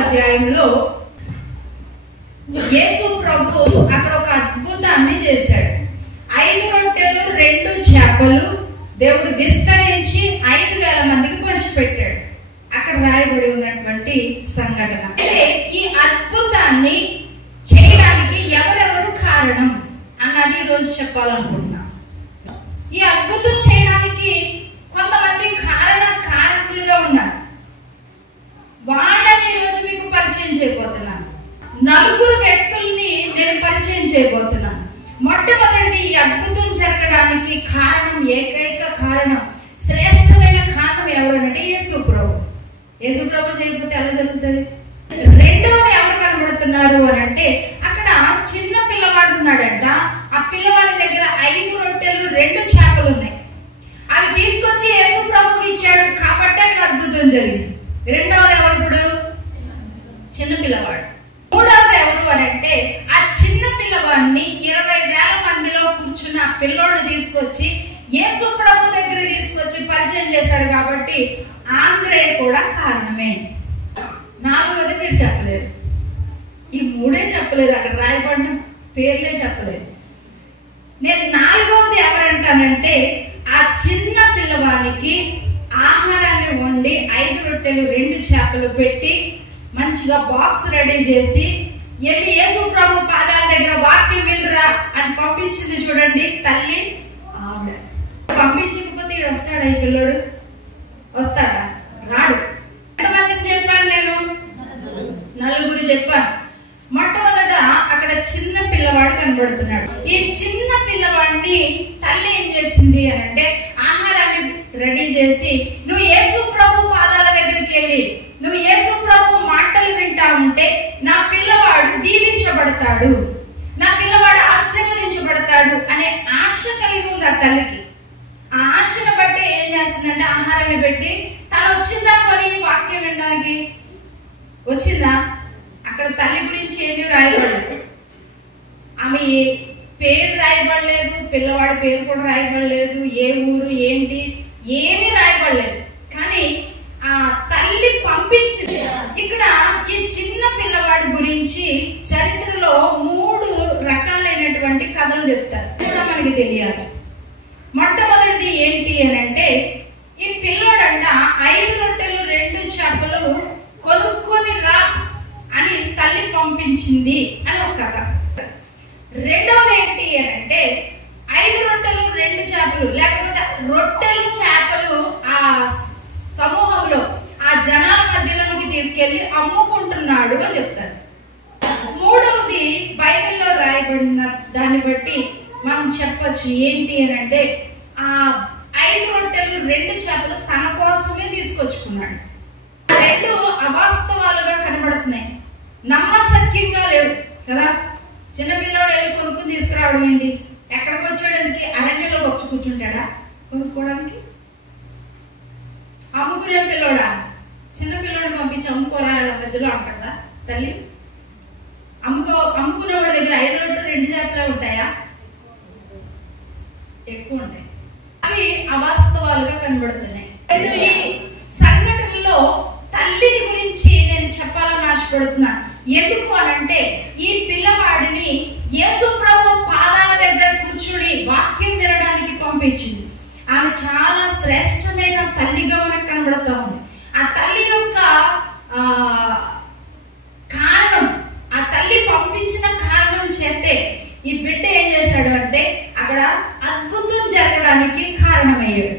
అధ్యాయంలో యేసు ప్రభు అక్కడ ఒక అద్భుతాన్ని చేశాడు. 5 రొట్టెలు 2 చేపలు దేవుడు విస్తరించి 5,000 మందికి పంచిపెట్టాడు. అక్కడ రాయబడి ఉన్నటువంటి సంఘటన. అంటే ఈ అద్భుతాన్ని చేయడానికి ఎవరెవరు కారణం అన్నది ఈరోజు చెప్పాలనుకుంటున్నా. ఈ అద్భుతం చేయడానికి కొంతమంది కారణకులుగా ఉన్నారు. వాళ్ళని ఈరోజు మీకు పరిచయం చేయబోతున్నాను. 4 వ్యక్తుల్ని నేను పరిచయం చేయబోతున్నాను. మొట్టమొదటిది, ఈ అద్భుతం జరగడానికి కారణం, ఏకైక కారణం, శ్రేష్టమైన కారణం ఎవరనంటే యేసు ప్రభు. యేసు ప్రభు చేయకపోతే ఎలా జరుగుతుంది? రెండవది ఎవరు కనబడుతున్నారు అని అంటే అక్కడ చిన్న పిల్లవాడు ఉన్నాడంట. ఆ పిల్లవాడి దగ్గర 5 రొట్టెలు 2 చేపలు ఉన్నాయి. అవి తీసుకొచ్చి యేసు ప్రభుకి ఇచ్చాడు కాబట్టి అక్కడ అద్భుతం జరిగింది. రెండవది ఎవరు? ఇప్పుడు చిన్న పిల్లవాడు. మూడవది ఎవరు అని అంటే ఆ చిన్న పిల్లవాడిని 20,000 మందిలో కూర్చున్న ఆ పిల్లోడిని తీసుకొచ్చి యేసు ప్రభు దగ్గర తీసుకొచ్చి పరిచయం చేశాడు కాబట్టి ఆంధ్రే కూడా కారణమే. 4వది మీరు చెప్పలేదు. ఈ 3 చెప్పలేదు, అక్కడ రాయబడిన పేర్లే చెప్పలేదు. నేను 4వది ఎవరంటానంటే ఆ చిన్న పిల్లవానికి ఆహారాన్ని వండి 5 రొట్టెలు 2 చేపలు పెట్టి మంచిగా బాక్స్ రెడీ చేసి వెళ్ళి యేసు ప్రభు పాదాల దగ్గర వాక్యం వినురా అని పంపించింది చూడండి తల్లి. ఆవిడ పంపించకపోతే వస్తాడా ఈ పిల్లోడు? వస్తాడా? రాడు. ఎంతమందిని చెప్పాను నేను? 4 చెప్పాను. మొట్టమొదట అక్కడ చిన్న పిల్లవాడు కనబడుతున్నాడు. ఈ చిన్న పిల్లవాడిని తల్లి ఏం చేసింది అని అంటే ఆహారాన్ని రెడీ చేసి నువ్వు యేసు ప్రభు పాదాల దగ్గరికి వెళ్ళి నువ్వు యేసు ప్రభు మాటలు వింటా ఉంటే నా పిల్లవాడు దీవించబడతాడు, నా పిల్లవాడు ఆశీర్వదించబడతాడు అనే ఆశ కలిగి ఉంది ఆ తల్లికి. ఆ ఆశను బట్టి ఏం చేస్తుందంటే ఆహారాన్ని పెట్టి తను వచ్చిందా కొని వాక్యం వినడానికి? వచ్చిందా? అక్కడ తల్లి గురించి ఏమీ రాయబడలేదు. ఆమె పేరు రాయబడలేదు, పిల్లవాడి పేరు కూడా రాయబడలేదు, ఏ ఊరు ఏంటి ఏమీ రాయబడలేదు. కానీ ఆ తల్లి పంపించింది. ఇక్కడ ఈ చిన్న పిల్లవాడి గురించి చరిత్రలో 3 రకాలైనటువంటి కథలు చెప్తారు, కూడా మనకి తెలియాలి. మొట్టమొదటిది ఏంటి అని అంటే ఈ పిల్లోడంట 5 రొట్టెలు 2 చేపలు కొనుక్కొని రా అని తల్లి పంపించింది అని ఒక కథ. రెండవది ఏంటి అని అంటే 5 రొట్టెలు 2 చేపలు లేకపోతే రొట్టెలు చేపలు ఆ సమూహంలో ఆ జనాల మధ్యలోకి తీసుకెళ్లి అమ్ముకుంటున్నాడు అని చెప్తారు. మూడవది బైబిల్లో రాయబడిన దాన్ని బట్టి మనం చెప్పచ్చు ఏంటి అని అంటే ఆ 5 రొట్టెలు 2 చేపలు తన కోసమే తీసుకొచ్చుకున్నాడు. 2 అవాస్తవాలుగా కనబడుతున్నాయి, నమ్మశక్యంగా లేవు కదా. చిన్నపిల్లాడు వెళ్ళి కొనుక్కుని తీసుకురావడం ఏంటి? ఎక్కడికి వచ్చాడానికి? అరణ్యంలో వచ్చి కూర్చుంటాడా కొనుక్కోవడానికి? అమ్ముకునే పిల్లోడా? చిన్న పిల్లోడిని పంపించి అమ్ముకోరా మధ్యలో అంటారా తల్లి? అమ్ముకునేవాడి దగ్గర 5 రొట్టెలు 2 చేపలే ఉంటాయా? ఎక్కువ ఉంటాయి. అవి అవాస్తవాలుగా కనబడుతున్నాయి. ఈ సంఘటనలో తల్లిని గురించి నేను చెప్పాలని ఆశపడుతున్నా. ఎందుకు అనంటే ఈ పిల్లవాడిని యేసు ప్రభు పాదాల దగ్గర కూర్చుని వాక్యం వినడానికి పంపించింది. ఆమె చాలా శ్రేష్టమైన తల్లిగా మనకు కనబడుతూ ఉంది. ఆ తల్లి యొక్క కారణం, ఆ తల్లి పంపించిన కారణం చేతే ఈ బిడ్డ ఏం చేశాడు అంటే అక్కడ అద్భుతం జరగడానికి కారణమయ్యాడు.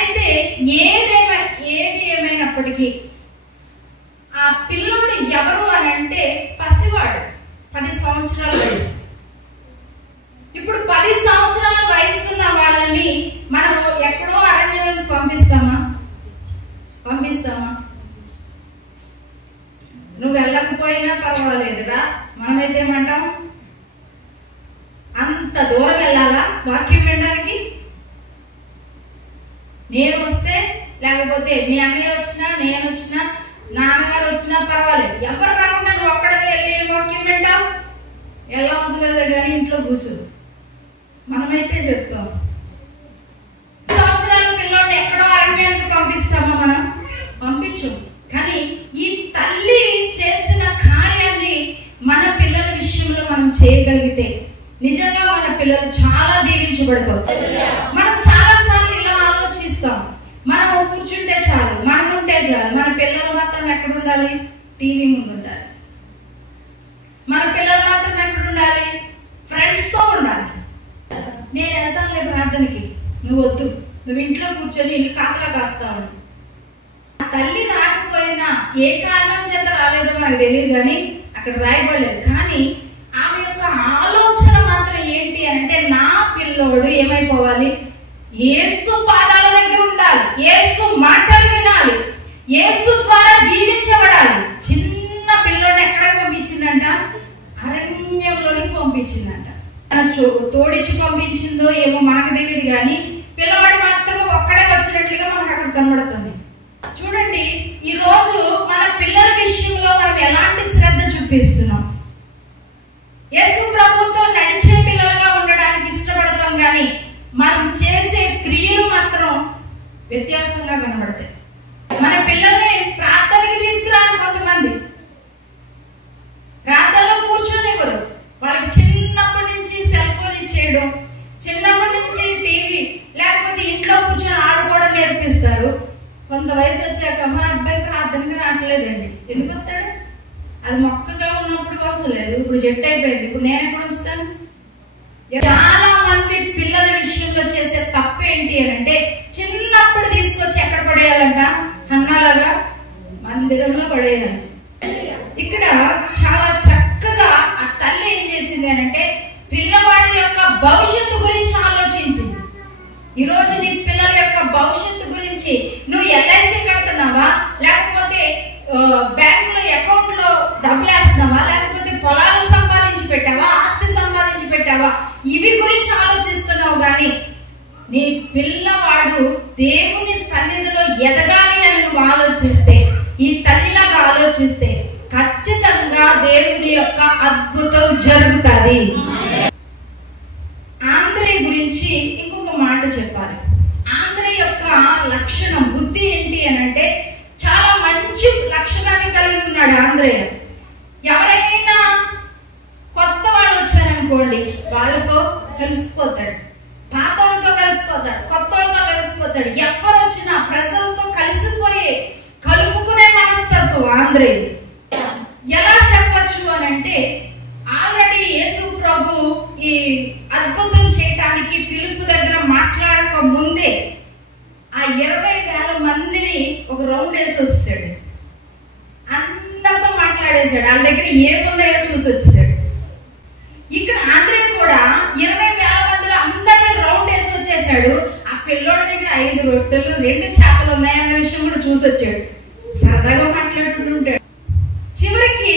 అయితే ఏది ఏమైనప్పటికీ ఆ పిల్లోడు ఎవరు అని అంటే పసివాడు, 10 సంవత్సరాల వయసు. ఇప్పుడు 10 సంవత్సరాల వయసున్న వాళ్ళని మనం ఎక్కడో అరణ్యానికి పంపిస్తామా? నువ్వు వెళ్ళకపోయినా పర్వాలేదురా, మనమైతే ఏమంటాం? అంత దూరం వెళ్ళాలా వాక్యం వినడానికి? నేను వస్తే లేకపోతే మీ అన్నయ్య వచ్చినా నేను వచ్చినా నాన్నగారు వచ్చినా పర్వాలేదు, ఎవరు రాకుండా నువ్వు ఒక్కడే వెళ్ళి వాక్యం వింటావు? వెళ్ళవచ్చు కదా కానీ ఇంట్లో కూర్చో. మనమైతే చెప్తాం. సంవత్సరాల పిల్లోడిని ఎక్కడో అరణ్యానికి పంపిస్తామా? మనం పంపించు. కానీ ఈ తల్లి నిజంగా మన పిల్లలు చాలా దీవించబడిపోతారు. మనం చాలా సార్లు ఇలా ఆలోచిస్తాం, మనం కూర్చుంటే చాలు, మనం ఉంటే చాలు. మన పిల్లలు మాత్రం ఎక్కడ ఉండాలి? టీవీ ముందు ఉండాలి. మన పిల్లలు మాత్రం ఎక్కడ ఉండాలి? ఫ్రెండ్స్ తో ఉండాలి. నేను వెళ్తానులే ప్రార్థనకి, నువ్వు వద్దు, నువ్వు ఇంట్లో కూర్చొని ఇల్లు కాపలా కాస్తావు. తల్లి రాకపోయినా ఏ కారణం చేత రాలేదో మనకు తెలియదు, కానీ అక్కడ రాయబడలేదు. కానీ ఆమె యొక్క ఆలోచన మాత్రం ఏంటి అంటే, నా పిల్లోడు ఏమైపోవాలి? యేసు పాదాల దగ్గర ఉండాలి, యేసు మాటలు వినాలి, యేసు ద్వారా దీవించబడాలి. చిన్న పిల్లోడు ఎక్కడ పంపించిందంట? అరణ్యంలోకి పంపించిందంట. తోడిచ్చి పంపించిందో ఏమో మనకు తెలియదు, కానీ పిల్లవాడు మాత్రం ఒక్కడే వచ్చినట్లుగా మనకు అక్కడ కనబడుతుంది. చూడండి, ఈ రోజు మన పిల్లల విషయంలో మనం ఎలాంటి శ్రద్ధ చూపిస్తున్నాం? యేసు ప్రభుతో నడిచే పిల్లలుగా ఉండడానికి ఇష్టపడతాం, కానీ మనం చేసే క్రియలు మాత్రం వ్యత్యాసంగా కనబడతాయి. మన పిల్లల్ని ప్రార్థనకి తీసుకురాని కొంతమంది ప్రార్థనలో కూర్చొనివ్వరు. వాళ్ళకి చిన్నప్పటి నుంచి సెల్ ఫోన్ ఇచ్చేయడం, చిన్నప్పటి నుంచి టీవీ, లేకపోతే ఇంట్లో కూర్చొని ఆడుకోవడం నేర్పిస్తారు. కొంత వయసు వచ్చాక మా అబ్బాయి ప్రార్థనకి రావట్లేదండి. ఎందుకు వస్తాడు? అది మొక్కగా ఉన్నప్పుడు వంచలేదు, ఇప్పుడు చెట్టు అయిపోయింది, ఇప్పుడు నేను ఎప్పుడు వస్తాను? చాలా మంది పిల్లల విషయంలో చేసే తప్పు ఏంటి అని అంటే, చిన్నప్పుడు తీసుకొచ్చి ఎక్కడ పడేయాలంట? అన్నాలాగా మందిరంలో పడేయాలి. ఇక్కడ చాలా చక్కగా ఆ తల్లి ఏం చేసింది అని అంటే, పిల్లవాడి యొక్క భవిష్యత్తు గురించి ఆలోచించింది. ఈరోజు నీ పిల్లల యొక్క భవిష్యత్తు గురించి నువ్వు ఎల్ఐసి కడుతున్నావా, లేకపోతే బ్యాంక్ లో అకౌంట్ లో డబ్బులు వేస్తున్నావా, లేకపోతే పొలాలు సంపాదించి పెట్టావా, ఆస్తి సంపాదించి పెట్టావా, ఇవి గురించి ఆలోచిస్తున్నావు. కానీ నీ పిల్లవాడు దేవుని సన్నిధిలో ఎదగాలి అని నువ్వు ఆలోచిస్తే, ఈ తల్లిలాగా ఆలోచిస్తే, ఖచ్చితంగా దేవుని యొక్క అద్భుతం జరుగుతుంది. ఆంధ్రే గురించి ఇంకొక మాట చెప్పాలి. ఆంధ్రే యొక్క లక్షణం, బుద్ధి ఏంటి అని అంటే, చాలా మంచి లక్షణాన్ని కలిగి ఉన్నాడు ఆంధ్రేయ. ఎవరైనా కొత్త వాళ్ళు వచ్చారనుకోండి, వాళ్ళతో కలిసిపోతాడు, పాత వాళ్ళతో కలిసిపోతాడు, కొత్త వాళ్ళతో కలిసిపోతాడు. ఎవరు వచ్చినా ప్రజలతో కలిసిపోయే, కలుపుకునే మనస్తత్వం ఆంధ్రేయ. ఎలా చెప్పచ్చు అని అంటే, ఆల్రెడీ యేసు ప్రభు ఈ అద్భుతం చేయటానికి ఫిలిప్ దగ్గర మాట్లాడక ముందే ఆ 20,000 మందిని ఒక రౌండ్ వేసి వస్తాడు. అందరితో మాట్లాడేశాడు, వాళ్ళ దగ్గర ఏమున్నాయో చూసి వచ్చాడు. ఇక్కడ ఆంధ్రే కూడా 20,000 మందిలో అందరినీ రౌండ్ వేసి వచ్చేసాడు. ఆ పిల్లోడి దగ్గర 5 రొట్టెలు 2 చేపలు ఉన్నాయన్న విషయం కూడా చూసి వచ్చాడు. సరదాగా మాట్లాడుతుంటాడు. చివరికి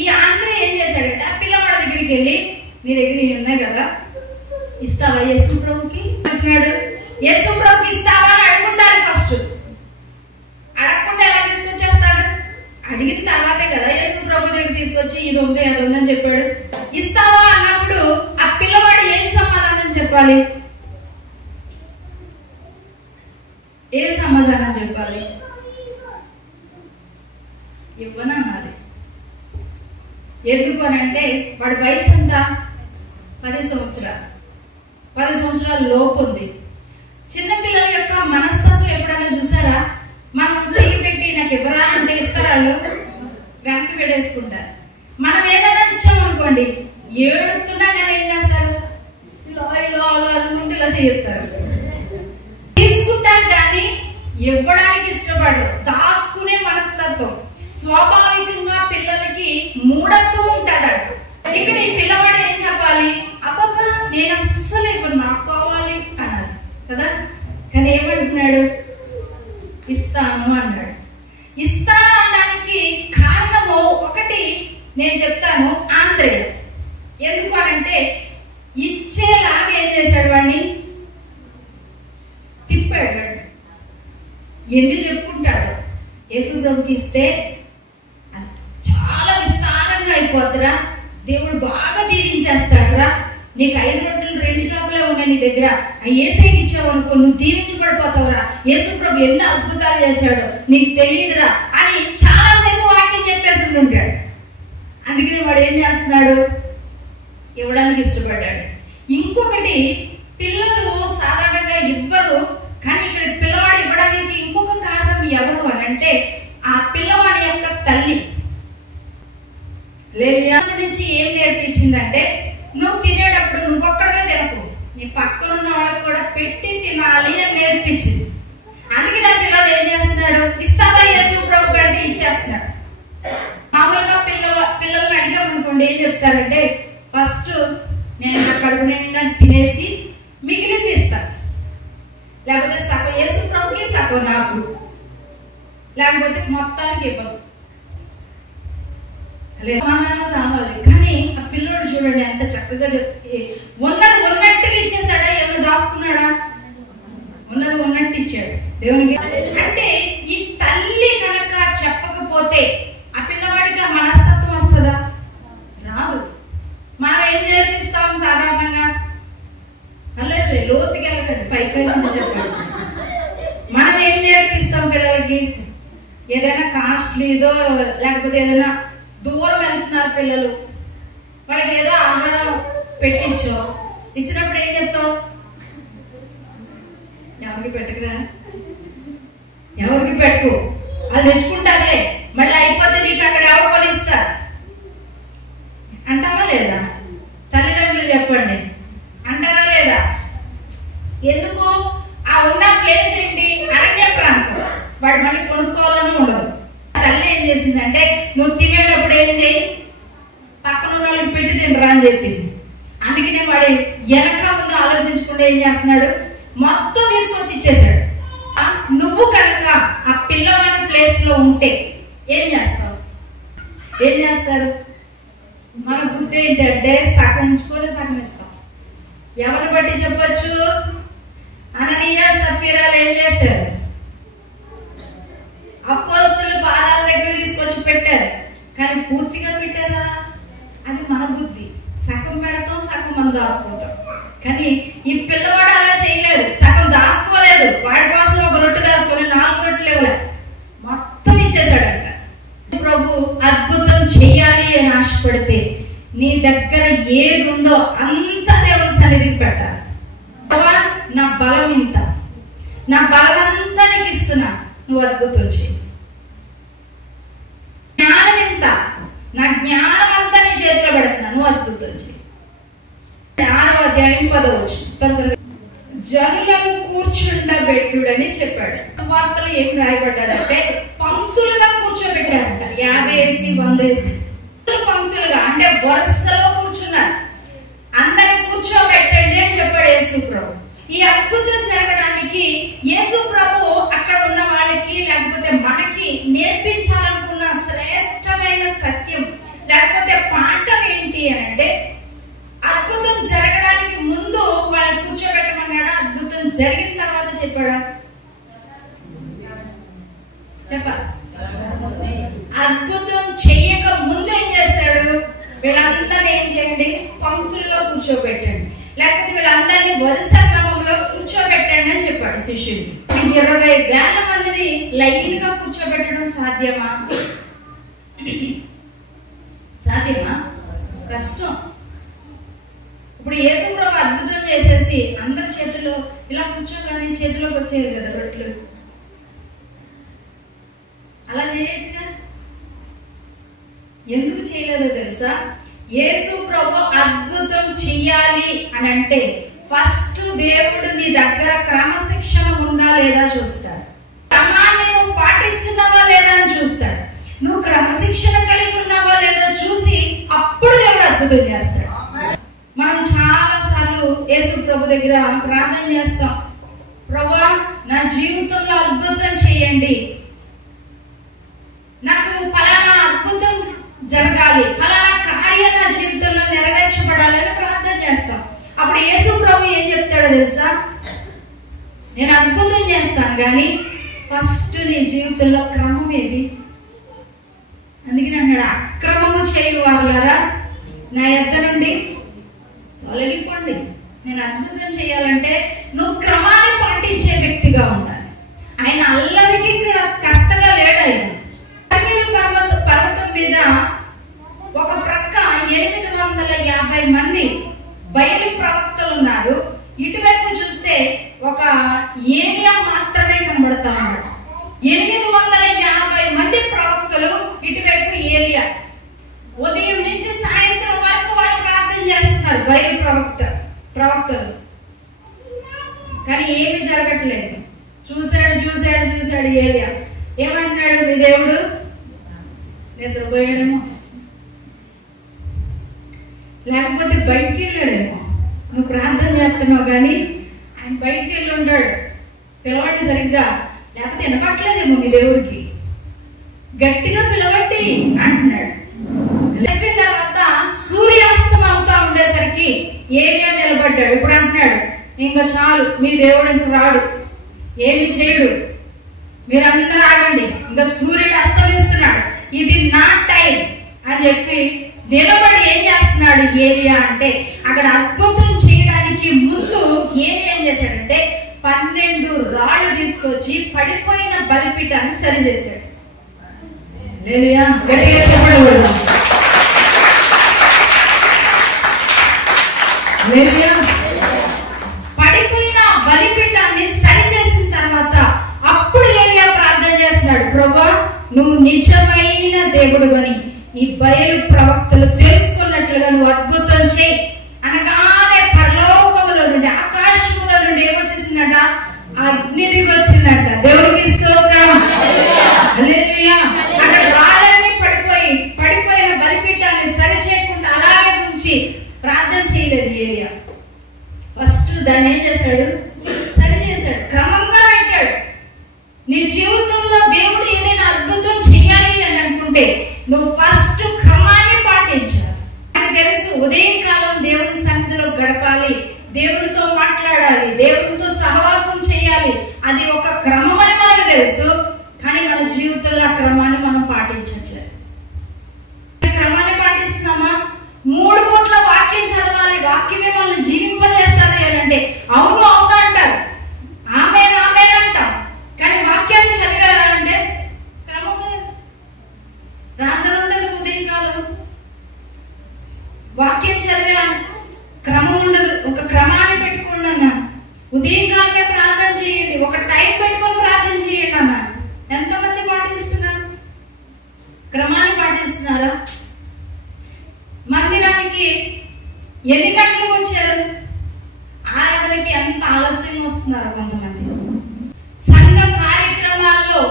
ఈ ఆంధ్రే ఏం చేశాడంటే, ఆ పిల్లవాడి దగ్గరికి వెళ్ళి, నీ దగ్గర ఇవి ఉన్నాయి కదా, ఇస్తావా యేసు ప్రభుకి అంటున్నాడు. యేసు ప్రభుకి ఇస్తావా అని అడుగుంటారు ఫస్ట్. అడగకుండా ఎలా తీసుకొచ్చేస్తాడు? అడిగిన తర్వాతే కదా యేసు ప్రభు దగ్గర తీసుకొచ్చి ఇది ఉంది అది ఉందని చెప్పాడు. ఇస్తావా అన్నప్పుడు ఆ పిల్లవాడు ఏం సమాధానం చెప్పాలి? ఏం సమాధానం చెప్పాలి? ఇవ్వనన్నాలి. ఎందుకు అని అంటే, వాడి వయసు ఎంత? 10 సంవత్సరాలు. 10 సంవత్సరాల లోపు ఉంది. చిన్నపిల్లల యొక్క మనస్తత్వం ఎప్పుడైనా చూసారా? మనం చెయ్యి పెట్టి నాకు ఇవ్వరా అంటే ఇస్తారు, వాళ్ళు వెనక్కి పెట్టేసుకుంటారు. మనం ఏదైనా ఇచ్చామనుకోండి, ఏడుతున్నా కానీ ఏం చేస్తారు? ఇలా ఇలా అనుకుంటే ఇలా చేస్తారు. తీసుకుంటారు కానీ ఇవ్వడానికి ఇష్టపడరు. దాచుకునే మనస్తత్వం స్వాభావికంగా పిల్లలకి మూఢత్వం ఉంటుందట. ఇక్కడ ఈ పిల్లవాడు ఏం చెప్పాలి? అబ్బబ్బా నేను అస్సలు ఇప్పుడు నాకు కావాలి అన్నాడు కదా. కానీ ఏమంటున్నాడు? ఇస్తాను అన్నాడు. ఇస్తాను అనడానికి కారణము ఒకటి నేను చెప్తాను. ఆంధ్రే ఎందుకు అనంటే, ఇచ్చేలాగా ఏం చేశాడు? వాడిని తిప్పాడు. ఎన్ని చెప్పుకుంటాడు? యేసు ప్రభుకి ఇస్తే చాలా విస్తారంగా అయిపోద్దురా, దేవుడు బాగా దీవించేస్తాడురా, నీకు 5 రొట్టెలు 2 చేపలే ఉన్నాయి నీ దగ్గర, యేసయ్యకి ఇచ్చావు అనుకో, నువ్వు దీవించబడిపోతావురా, యేసు ప్రభు ఎన్నో అద్భుతాలు చేశాడు నీకు తెలియదురా అని చాలాసేపు వాక్యం చెప్పేసి ఉంటాడు. అందుకని వాడు ఏం చేస్తున్నాడు? ఇవ్వడానికి ఇష్టపడ్డాడు. ఇంకొకటి, పిల్లలు సాధారణంగా ఇవ్వరు, కానీ ఇక్కడ పిల్లవాడు ఇవ్వడానికి ఇంకొక కారణం ఎవరు అని అంటే ఆ పిల్లవాడి యొక్క తల్లి. లేవియా నుంచి ఏం నేర్పించిందంటే, నువ్వు తినేటప్పుడు నువ్వు ఒక్కడమే తినకు, నీ పక్కన ఉన్న వాళ్ళకి కూడా పెట్టి తినాలి అని నేర్పించింది. అందుకే నా పిల్లడు ఏం చేస్తున్నాడు, ఇస్తావా యేసు ప్రభు అంటే ఇచ్చేస్తున్నాడు. మామూలుగా పిల్లల్ని అడిగామనుకోండి ఏం చెప్తారంటే, ఫస్ట్ నేను కడుపు నిండా తినేసి మిగిలింది ఇస్తాను, లేకపోతే సగం యేసు ప్రభుకి సగం నాకు, లేకపోతే మొత్తానికి ఇవ్వదు. రావాలి. కానీ ఆ పిల్లోడు చూడండి ఎంత చక్కగా ఉన్నది ఉన్నట్టుగా ఇచ్చేసాడా, ఏమైనా దాచుకున్నాడా? ఉన్నది ఉన్నట్టు ఇచ్చాడు దేవునికి. అంటే ఈ తల్లి కనుక చెప్పకపోతే ఆ పిల్లవాడికి ఆ మనస్తత్వం వస్తుందా? రాదు. మనం ఏం నేర్పిస్తాం సాధారణంగా? అల్లే లోతుకి వెళ్ళకండి, పై చెప్పండి. మనం ఏం నేర్పిస్తాం పిల్లలకి? ఏదైనా కాస్ట్లీదో లేకపోతే ఏదైనా దూరం వెళ్తున్నారు పిల్లలు, వాళ్ళకి ఏదో ఆహారం పెట్టించో, ఇచ్చినప్పుడు ఏం చెప్తావు? ఎవరికి పెట్టుకురా, ఎవరికి పెట్టుకు, వాళ్ళు తెచ్చుకుంటారులే, మళ్ళీ అయిపోతే నీకు అక్కడ ఎవరు కొనిస్తారు అంటావా లేదా? తల్లిదండ్రులు చెప్పండి, అంటారా లేదా? ఎందుకు? ఆ ఉన్న ప్లేస్ ఏంటి? అరణ్య ప్రాంతం, వాడు మళ్ళీ కొనుక్కోవాలని ఉండదు. తల్లి ఏం చేసిందంటే, నువ్వు తినేటప్పుడు ఏం చేయి, పక్కన ఉన్న వాళ్ళకి పెట్టి తినరా అని చెప్పింది. అందుకనే వాడు వెనక ముందు ఆలోచించకుండా ఏం చేస్తున్నాడు, మొత్తం తీసుకొచ్చి ఇచ్చేసాడు. నువ్వు కనుక ఆ పిల్లవాడి ప్లేస్ లో ఉంటే ఏం చేస్తావు? ఏం చేస్తారు? మన బుద్ధి ఏంటంటే సగం ఉంచుకొని సగం ఇస్తాం. ఎవరిని బట్టి చెప్పొచ్చు? అననీయ సఫీరాలు ఏం చేశారు? అపోస్తలుల పాదాల దగ్గర తీసుకొచ్చి పెట్టారు, కానీ పూర్తిగా పెట్టారా? అది మన బుద్ధి. సగం పెడతాం, సగం మనం దాచుకుంటాం. కానీ ఈ పిల్లవాడు అలా చేయలేదు, సగం దాచుకోలేదు. వాడి కోసం ఒక రొట్టె దాచుకొని 4 రొట్టెలు ఇవ్వలేదు, మొత్తం ఇచ్చేసాడంట. ప్రభు అద్భుతం చెయ్యాలి అని ఆశపడితే నీ దగ్గర ఏది ఉందో అంత దేవుని సన్నిధికి పెట్టాలి. నా బలం ఇంత, నా బలం అంతా నీకు ఇస్తున్నా, నువ్వు అద్భుతం చెయ్యి. జ్ఞానం ఇంత, నా జ్ఞానం అంతా నీ చేతిలో పెడుతున్నా, నువ్వు అద్భుతం చెయ్యి. 6వ అధ్యాయం 10వ వచనం, జనులను కూర్చుండబెట్టుడని చెప్పాడు. వార్తలు ఏం రాయబడ్డారంటే పంక్తులుగా కూర్చోబెట్టారంట. 50 వేసి 100 వేసి పంక్తులుగా, అంటే వరుసలో కూర్చున్నారు. అందరిని కూర్చోబెట్టండి అని చెప్పాడు యేసు ప్రభు. ఈ అద్భుతం జరగడానికి యేసు ప్రభు అక్కడ ఉన్న వాళ్ళకి లేకపోతే మనకి నేర్పించాలనుకున్న శ్రేష్టమైన సత్యం లేకపోతే పాఠం ఏంటి అని అంటే, అద్భుతం జరగడానికి ముందు వాళ్ళని కూర్చోబెట్టమన్నాడా? అద్భుతం జరిగిన తర్వాత చెప్పాడా? చెప్పాలి. అద్భుతం చెయ్యక ముందు ఏం చేశాడు? వీళ్ళందరినీ ఏం చేయండి, పంక్తులుగా కూర్చోబెట్టండి, లేకపోతే వీళ్ళందరినీ వరుస క్రమంలో కూర్చోబెట్టండి అని చెప్పాడు శిష్యుడు. 20,000 మందిని లైన్ గా కూర్చోబెట్టడం సాధ్యమా? సాధ్యమా? కష్టం. ఇప్పుడు యేసు ప్రభు అద్భుతం చేసేసి అందరి చేతుల్లో ఇలా కూర్చోగానే చేతిలోకి వచ్చేది కదా రొట్టెలు, అలా చేయొచ్చుగా. ఎందుకు చేయలేదో తెలుసా? యేసు ప్రభు అద్భుతం చెయ్యాలి అని అంటే ఫస్ట్ దేవుడు నీ దగ్గర క్రమశిక్షణ ఉందా లేదా చూస్తాడు. క్రమాన్ని నువ్వు పాటిస్తున్నావా లేదా అని చూస్తాడు. నువ్వు క్రమశిక్షణ కలిగి ఉన్నావా లేదో చూసి అప్పుడు దేవుడు అద్భుతం చేస్తాడు. మనం చాలా సార్లు యేసు ప్రభు దగ్గర ప్రార్థన చేస్తాం, ప్రభువా నా జీవితంలో అద్భుతం చేయండి, నాకు ఫలానా అద్భుతం జరగాలి, ఫలానా కార్యం నా జీవితంలో నెరవేర్చబడాలని ప్రార్థన చేస్తాం. అప్పుడు యేసు ప్రభు ఏం చెప్తాడో తెలుసా? నేను అద్భుతం చేస్తాను కానీ ఫస్ట్ నీ జీవితంలో క్రమం ఏది? అందుకని అన్నాడు, అక్రమము చేయు వారులారా నా యొద్ద నుండి తొలగిపోండి. నేను అద్భుతం చేయాలంటే నువ్వు క్రమాన్ని పాటించే వ్యక్తిగా ఉండాలి. ఆయన అల్లరికి కర్తగా లేడు. ఆయన పర్వతం మీద ఒక ప్రక్క 850 మంది దేవుడు? నిద్రపోయాడేమో, లేకపోతే బయటికి వెళ్ళాడేమో. నువ్వు ప్రార్థన చేస్తున్నావు కానీ ఆయన బయటికి వెళ్ళి ఉంటాడు. పిలవండి సరిగ్గా, లేకపోతే వినపట్లేదేమో మీ దేవుడికి. గట్టిగా పిలవండి అంటున్నాడు. చెప్పిన తర్వాత సూర్యాస్తం అవుతా ఉండేసరికి ఏలియా నిలబడ్డాడు. ఇప్పుడు అంటున్నాడు, ఇంకా చాలు, మీ దేవుడు ఇంక రాడు, ఏమి చేయడు, మీరందరూ ఆగండి, ఇంకా సూర్యుడు అస్తమిస్తున్నాడు, ఇది నా టైం అని చెప్పి నిలబడి ఏం చేస్తున్నాడు ఏలియా అంటే, అక్కడ అద్భుతం చేయడానికి ముందు ఏలియా ఏం చేశాడంటే 12 రాళ్ళు తీసుకొచ్చి పడిపోయిన బలిపీఠాన్ని సరి చేశాడు. హల్లెలూయా, గట్టిగా చెప్పండి. పడిపోయిన బలిపీఠాన్ని సరి చేసిన తర్వాత అప్పుడు ఏలియా ప్రార్థన చేస్తున్నాడు, ప్రభువా నువ్వు నిజమైన దేవుడు అని ఈ బయలు ప్రవక్తలు తెలుసుకున్నట్లుగా నువ్వు అద్భుతం చేయి అనగానే పరలోకములో నుండి, ఆకాశంలో నుండి ఏమొచ్చేసిందంట? అగ్ని దిగి వచ్చిందంట. దేవుడికి స్తోత్రం. హల్లెలూయా. అక్కడ రాళ్ళన్నీ పడిపోయిన బలిపీఠాన్ని సరి చేయకుండా అలాగే ఉంచి ప్రార్థన చేయలేదు ఏలియా. ఫస్ట్ దాన్ని ఏం చేశాడు? సరి చేశాడు, క్రమంగా పెట్టాడు. నీ జీవితంలో దేవుడు ఏదైనా అద్భుతం చేయాలి అని అనుకుంటే నువ్వు ఫస్ట్ క్రమాన్ని పాటించాలి. నాకు తెలుసు, ఉదయకాలం దేవుని సన్నిధిలో గడపాలి, దేవునితో మాట్లాడాలి, దేవునితో సహవాసం చేయాలి, అది ఒక క్రమం అని మనకు తెలుసు. కానీ మన జీవితంలో ఆ క్రమాన్ని మనం పాటించట్లేదు. క్రమాన్ని పాటిస్తున్నామా? 3 పూట్ల వాక్యం చదవాలి, వాక్యమే మనల్ని జీవింపజేస్తాది అంటే అవును అవును అంటారు, ఆమేన్ ఆమేన్ అంటాం. కానీ వాక్యాన్ని చదివారా అంటే క్రమం లేదు. ప్రార్థన ఉండదు, ఉదయకాలం వాక్యం చదివా, క్రమం ఉండదు. ఒక క్రమాన్ని పెట్టుకోండి అన్నా, ఉదయకాలమే ప్రార్థన చేయండి, ఒక టైం పెట్టుకొని ప్రార్థన చేయండి అన్నా. ఎంతమంది పాటిస్తున్నారు? క్రమాన్ని పాటిస్తున్నారా? మందిరానికి ఎన్ని గంటలకు వచ్చారు? ఆరాధనకి ఎంత ఆలస్యంగా వస్తున్నారు కొంతమంది. సంఘ కార్యక్రమాల్లో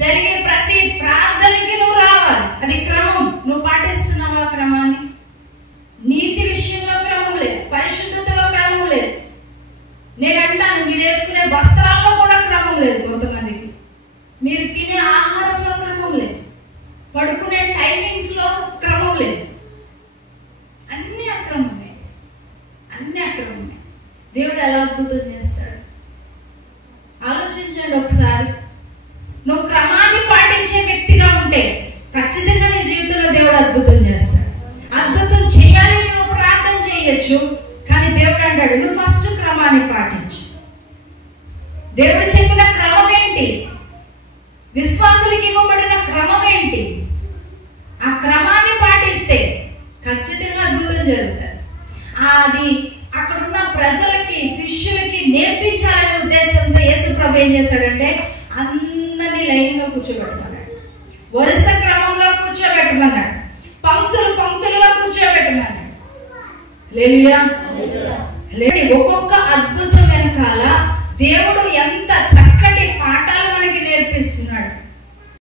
జరిగే ప్రతి ప్రార్థనకి నువ్వు రావాలి, అది క్రమం. నువ్వు పాటిస్తున్నావా క్రమాన్ని? నీతి విషయంలో క్రమం లేదు, పరిశుద్ధతలో క్రమం లేదు. నేను అంటాను, మీరు వేసుకునే వస్త్రాల్లో కూడా క్రమం లేదు కొంతమందికి. మీరు తినే ఆహారంలో క్రమం లేదు, పడుకునే టైమింగ్స్ లో క్రమం లేదు. అన్ని అక్రమమే, అన్ని అక్రమమే. దేవుడు ఎలా అద్భుతం చేస్తాడు ఆలోచించండి ఒకసారి. నువ్వు క్రమాన్ని పాటించే వ్యక్తిగా ఉంటే ఖచ్చితంగా నీ జీవితంలో దేవుడు అద్భుతం చేస్తాడు. అద్భుతం చేయాలి నువ్వు ప్రార్థన చేయొచ్చు, కానీ దేవుడు అంటాడు నువ్వు ఫస్ట్ క్రమాన్ని పాటించు. దేవుడు చెప్పిన క్రమం ఏంటి? విశ్వాసులకు ఇవ్వబడిన క్రమం ఏంటి? ఆ క్రమాన్ని పాటిస్తే ఖచ్చితంగా అద్భుతం జరుగుతుంది. అది అక్కడున్న ప్రజలకి, శిష్యులకి నేర్పించాలనే ఉద్దేశంతో యేసు ప్రభు ఏం చేశాడంటే అందరినీ లైన్గా కూర్చోబెట్టమన్నాడు, వరుస క్రమంలో కూర్చోబెట్టమన్నాడు, పంక్తులుగా కూర్చోబెట్టమన్నాడు. హల్లెలూయా. ఒక్కొక్క అద్భుతం వెనకాల దేవుడు ఎంత